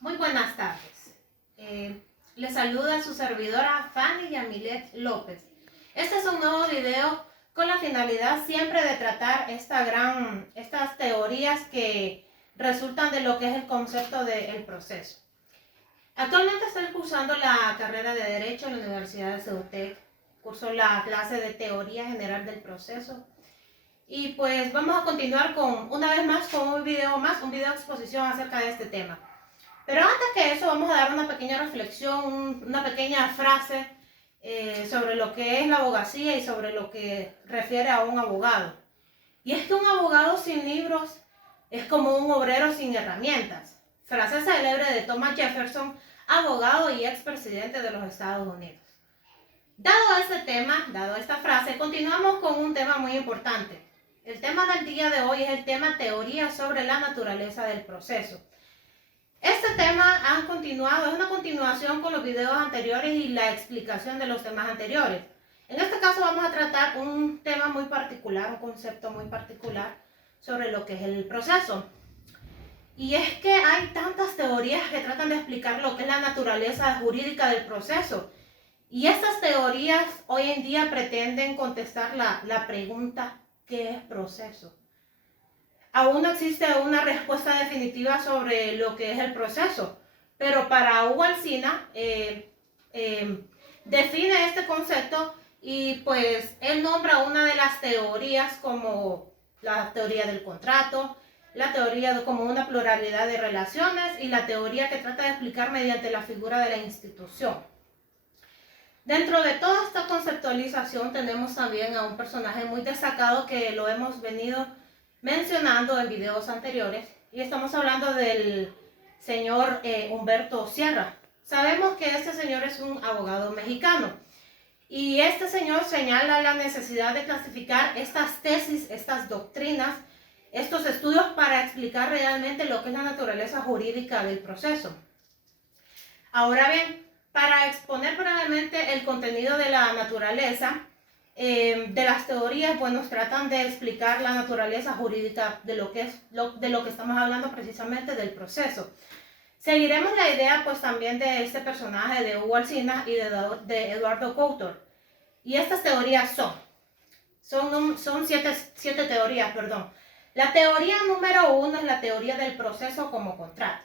Muy buenas tardes. Les saluda su servidora Fanny Yamilet López. Este es un nuevo video con la finalidad siempre de tratar estas teorías que resultan de lo que es el concepto del proceso. Actualmente estoy cursando la carrera de Derecho en la Universidad de Ceutec. Curso la clase de Teoría General del Proceso. Y pues vamos a continuar una vez más con un video de exposición acerca de este tema. Pero antes que eso vamos a dar una pequeña reflexión, una pequeña frase sobre lo que es la abogacía y sobre lo que refiere a un abogado. Y es que un abogado sin libros es como un obrero sin herramientas. Frase célebre de Thomas Jefferson, abogado y expresidente de los Estados Unidos. Dado este tema, dado esta frase, continuamos con un tema muy importante. El tema del día de hoy es el tema teoría sobre la naturaleza del proceso. Este tema es una continuación con los videos anteriores y la explicación de los temas anteriores. En este caso vamos a tratar un tema muy particular, un concepto muy particular sobre lo que es el proceso. Y es que hay tantas teorías que tratan de explicar lo que es la naturaleza jurídica del proceso. Y estas teorías hoy en día pretenden contestar la pregunta, ¿qué es proceso? Aún no existe una respuesta definitiva sobre lo que es el proceso, pero para Hugo Alsina define este concepto y pues él nombra una de las teorías como la teoría del contrato, la teoría como una pluralidad de relaciones y la teoría que trata de explicar mediante la figura de la institución. Dentro de toda esta conceptualización tenemos también a un personaje muy destacado que lo hemos venido mencionando en videos anteriores y estamos hablando del señor Humberto Sierra. Sabemos que este señor es un abogado mexicano y este señor señala la necesidad de clasificar estas tesis, estas doctrinas, estos estudios para explicar realmente lo que es la naturaleza jurídica del proceso. Ahora bien, para exponer brevemente el contenido de la naturaleza de las teorías, bueno, tratan de explicar la naturaleza jurídica de lo que estamos hablando precisamente del proceso. Seguiremos la idea pues también de este personaje de Hugo Alsina y de Eduardo Couto. Y estas teorías son siete teorías, perdón. La teoría número 1 es la teoría del proceso como contrato.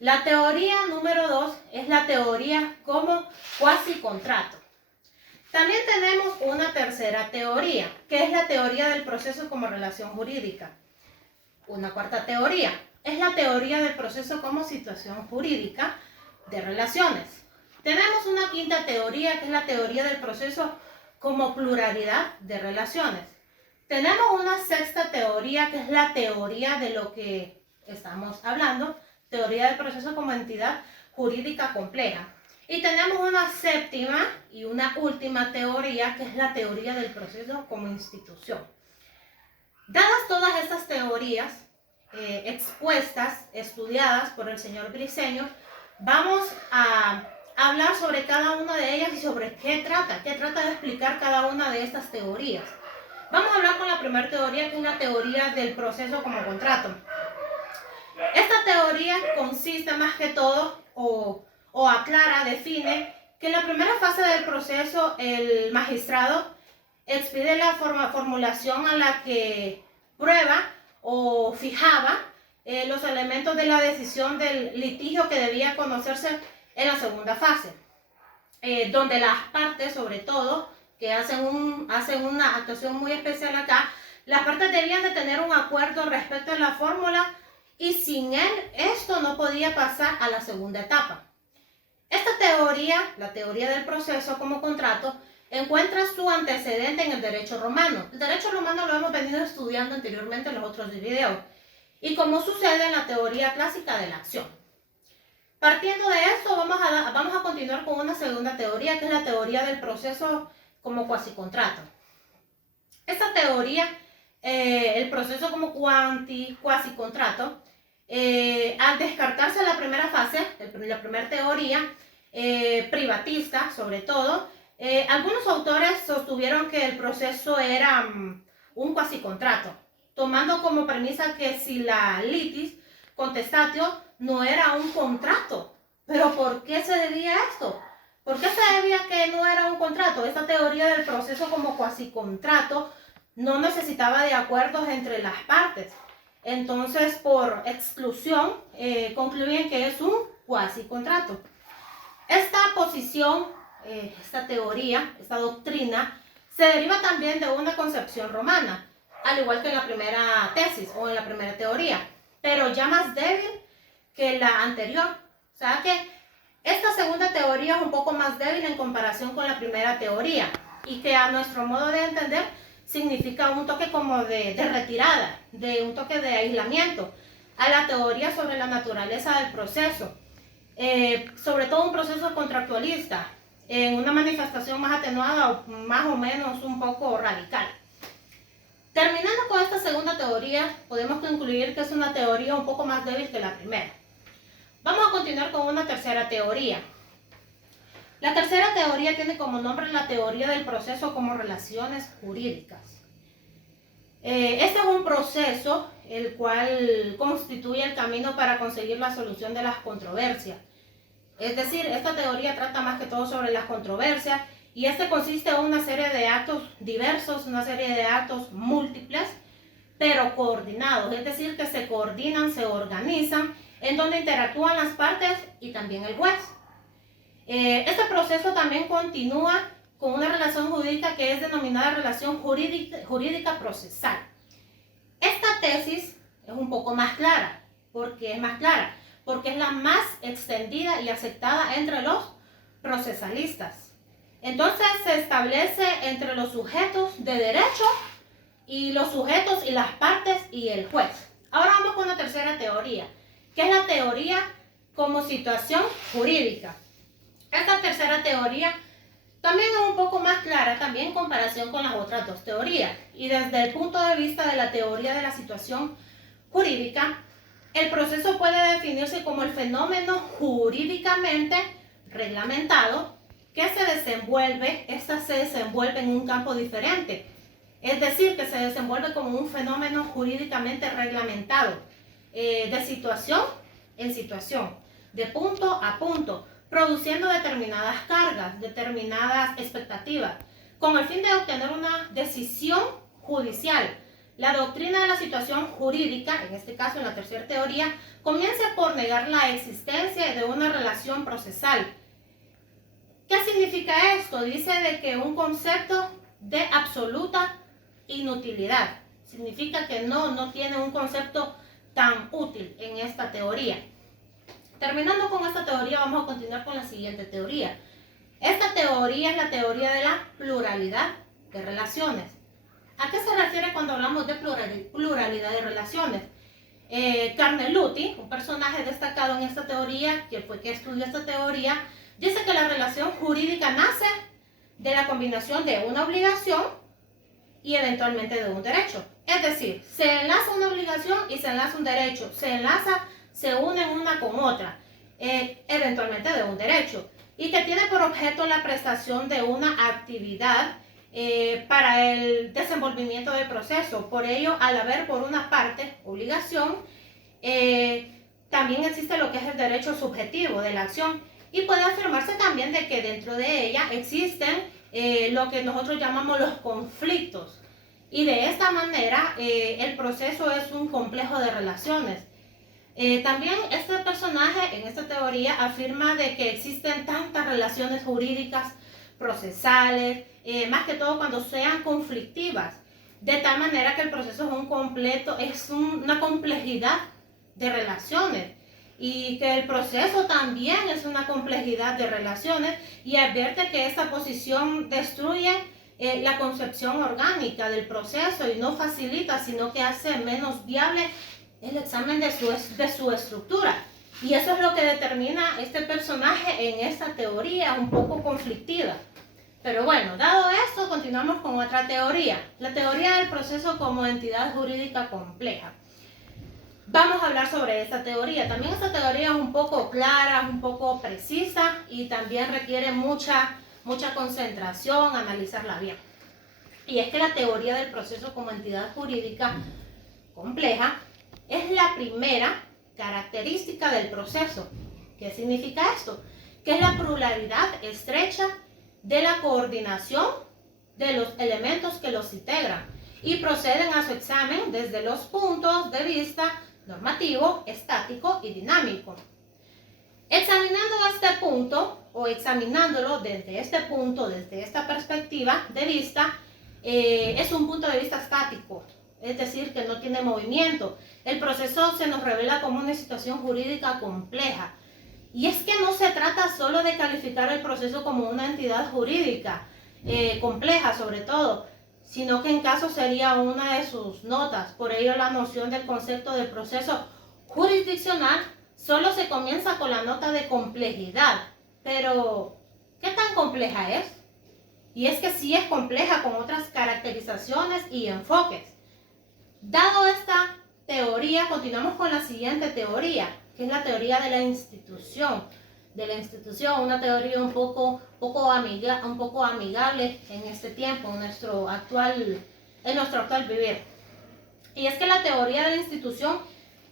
La teoría número 2 es la teoría como cuasi contrato. También tenemos una tercera teoría, que es la teoría del proceso como relación jurídica. Una cuarta teoría es la teoría del proceso como situación jurídica de relaciones. Tenemos una quinta teoría, que es la teoría del proceso como pluralidad de relaciones. Tenemos una sexta teoría, que es la teoría de lo que estamos hablando, teoría del proceso como entidad jurídica compleja. Y tenemos una séptima y una última teoría, que es la teoría del proceso como institución. Dadas todas estas teorías expuestas, estudiadas por el señor Briceño, vamos a hablar sobre cada una de ellas y sobre qué trata de explicar cada una de estas teorías. Vamos a hablar con la primera teoría, que es la teoría del proceso como contrato. Esta teoría consiste más que todo o aclara, define que en la primera fase del proceso el magistrado expide la formulación a la que prueba o fijaba los elementos de la decisión del litigio que debía conocerse en la segunda fase, donde las partes, sobre todo, que hacen una actuación muy especial acá, las partes debían de tener un acuerdo respecto a la fórmula y sin esto no podía pasar a la segunda etapa. Esta teoría, la teoría del proceso como contrato, encuentra su antecedente en el derecho romano. El derecho romano lo hemos venido estudiando anteriormente en los otros videos, y como sucede en la teoría clásica de la acción. Partiendo de esto, vamos a continuar con una segunda teoría, que es la teoría del proceso como cuasi contrato. Esta teoría, el proceso como cuasi contrato, al descartarse la primera fase, la primera teoría, privatista sobre todo, algunos autores sostuvieron que el proceso era un cuasi contrato, tomando como premisa que si la litis contestatio no era un contrato. ¿Pero por qué se debía esto? ¿Por qué se debía que no era un contrato? Esta teoría del proceso como cuasi contrato no necesitaba de acuerdos entre las partes. Entonces, por exclusión, concluyen que es un cuasi contrato. Esta posición, esta teoría, esta doctrina, se deriva también de una concepción romana, al igual que en la primera tesis o en la primera teoría, pero ya más débil que la anterior. O sea que esta segunda teoría es un poco más débil en comparación con la primera teoría y que a nuestro modo de entender significa un toque como de retirada, de un toque de aislamiento a la teoría sobre la naturaleza del proceso. Sobre todo un proceso contractualista, en una manifestación más atenuada o más o menos un poco radical. Terminando con esta segunda teoría, podemos concluir que es una teoría un poco más débil que la primera. Vamos a continuar con una tercera teoría. La tercera teoría tiene como nombre la teoría del proceso como relaciones jurídicas. Este es un proceso el cual constituye el camino para conseguir la solución de las controversias. Es decir, esta teoría trata más que todo sobre las controversias y este consiste en una serie de actos diversos, una serie de actos múltiples, pero coordinados, es decir, que se coordinan, se organizan, en donde interactúan las partes y también el juez. Este proceso también continúa con una relación jurídica que es denominada relación jurídica procesal. Esta tesis es un poco más clara. ¿Por qué es más clara? Porque es la más extendida y aceptada entre los procesalistas. Entonces se establece entre los sujetos de derecho y los sujetos y las partes y el juez. Ahora vamos con la tercera teoría, que es la teoría como situación jurídica. Esta tercera teoría también es un poco más clara también en comparación con las otras dos teorías. Y desde el punto de vista de la teoría de la situación jurídica, el proceso puede definirse como el fenómeno jurídicamente reglamentado que se desenvuelve en un campo diferente. Es decir, que se desenvuelve como un fenómeno jurídicamente reglamentado, de situación en situación, de punto a punto, produciendo determinadas cargas, determinadas expectativas, con el fin de obtener una decisión judicial. La doctrina de la situación jurídica, en este caso en la tercera teoría, comienza por negar la existencia de una relación procesal. ¿Qué significa esto? Dice de que un concepto de absoluta inutilidad. Significa que no tiene un concepto tan útil en esta teoría. Terminando con esta teoría, vamos a continuar con la siguiente teoría. Esta teoría es la teoría de la pluralidad de relaciones. ¿A qué se refiere cuando hablamos de pluralidad de relaciones? Carneluti, un personaje destacado en esta teoría, que fue que estudió esta teoría, dice que la relación jurídica nace de la combinación de una obligación y eventualmente de un derecho. Es decir, se enlaza una obligación y se enlaza un derecho, se unen una con otra, eventualmente de un derecho, y que tiene por objeto la prestación de una actividad para el desenvolvimiento del proceso. Por ello, al haber por una parte obligación, también existe lo que es el derecho subjetivo de la acción, y puede afirmarse también de que dentro de ella existen lo que nosotros llamamos los conflictos, y de esta manera el proceso es un complejo de relaciones. También este personaje en esta teoría afirma de que existen tantas relaciones jurídicas procesales, más que todo cuando sean conflictivas, de tal manera que el proceso es una complejidad de relaciones, y que el proceso también es una complejidad de relaciones, y advierte que esta posición destruye la concepción orgánica del proceso y no facilita, sino que hace menos viable el examen de su estructura. Y eso es lo que determina este personaje en esta teoría un poco conflictiva. Pero bueno, dado esto, continuamos con otra teoría, la teoría del proceso como entidad jurídica compleja. Vamos a hablar sobre esta teoría. También esta teoría es un poco clara, un poco precisa y también requiere mucha concentración, analizarla bien. Y es que la teoría del proceso como entidad jurídica compleja es la primera característica del proceso. ¿Qué significa esto? Que es la pluralidad estrecha de la coordinación de los elementos que los integran y proceden a su examen desde los puntos de vista normativo, estático y dinámico. Examinando este punto o examinándolo desde este punto, desde esta perspectiva de vista, es un punto de vista estático, es decir, que no tiene movimiento. El proceso se nos revela como una situación jurídica compleja. Y es que no se trata solo de calificar el proceso como una entidad jurídica compleja sobre todo, sino que en caso sería una de sus notas. Por ello la noción del concepto de proceso jurisdiccional solo se comienza con la nota de complejidad. Pero, ¿qué tan compleja es? Y es que sí es compleja con otras caracterizaciones y enfoques. Dado esta teoría, continuamos con la siguiente teoría, que es la teoría de la institución. Una teoría un poco amigable en este tiempo, en nuestro actual vivir. Y es que la teoría de la institución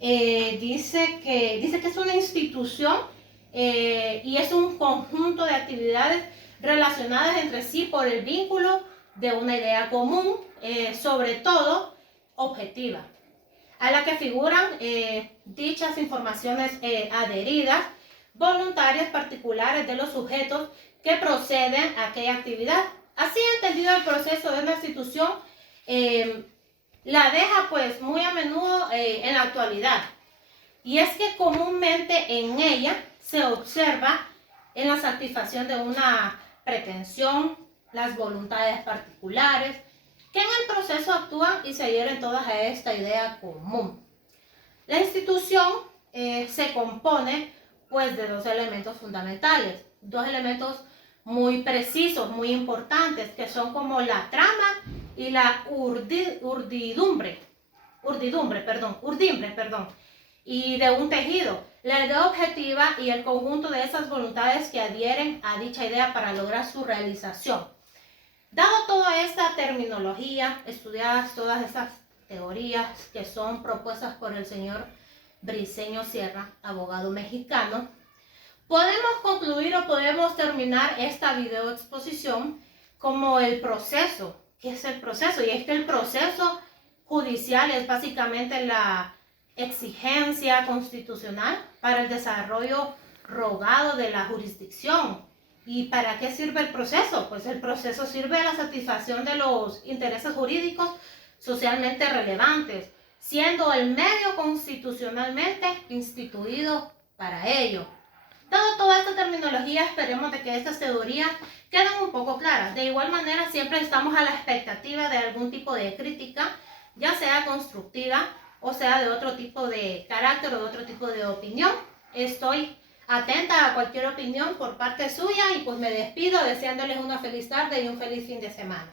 dice que es una institución y es un conjunto de actividades relacionadas entre sí por el vínculo de una idea común, sobre todo objetiva, a la que figuran dichas informaciones adheridas, voluntarias particulares de los sujetos que proceden a aquella actividad. Así entendido el proceso de una institución, la deja pues muy a menudo en la actualidad. Y es que comúnmente en ella se observa en la satisfacción de una pretensión, las voluntades particulares, que en el proceso actúan y se adhieren todas a esta idea común. La institución se compone pues de dos elementos fundamentales, dos elementos muy precisos, muy importantes, que son como la trama y la urdimbre, y de un tejido, la idea objetiva y el conjunto de esas voluntades que adhieren a dicha idea para lograr su realización. Dado toda esta terminología, estudiadas todas esas teorías que son propuestas por el señor Briceño Sierra, abogado mexicano, podemos concluir o podemos terminar esta video exposición como el proceso. ¿Qué es el proceso? Y es que el proceso judicial es básicamente la exigencia constitucional para el desarrollo rogado de la jurisdicción. ¿Y para qué sirve el proceso? Pues el proceso sirve a la satisfacción de los intereses jurídicos socialmente relevantes, siendo el medio constitucionalmente instituido para ello. Dado toda esta terminología, esperemos de que estas teorías queden un poco claras. De igual manera, siempre estamos a la expectativa de algún tipo de crítica, ya sea constructiva o sea de otro tipo de carácter o de otro tipo de opinión. Estoy atenta a cualquier opinión por parte suya y pues me despido deseándoles una feliz tarde y un feliz fin de semana.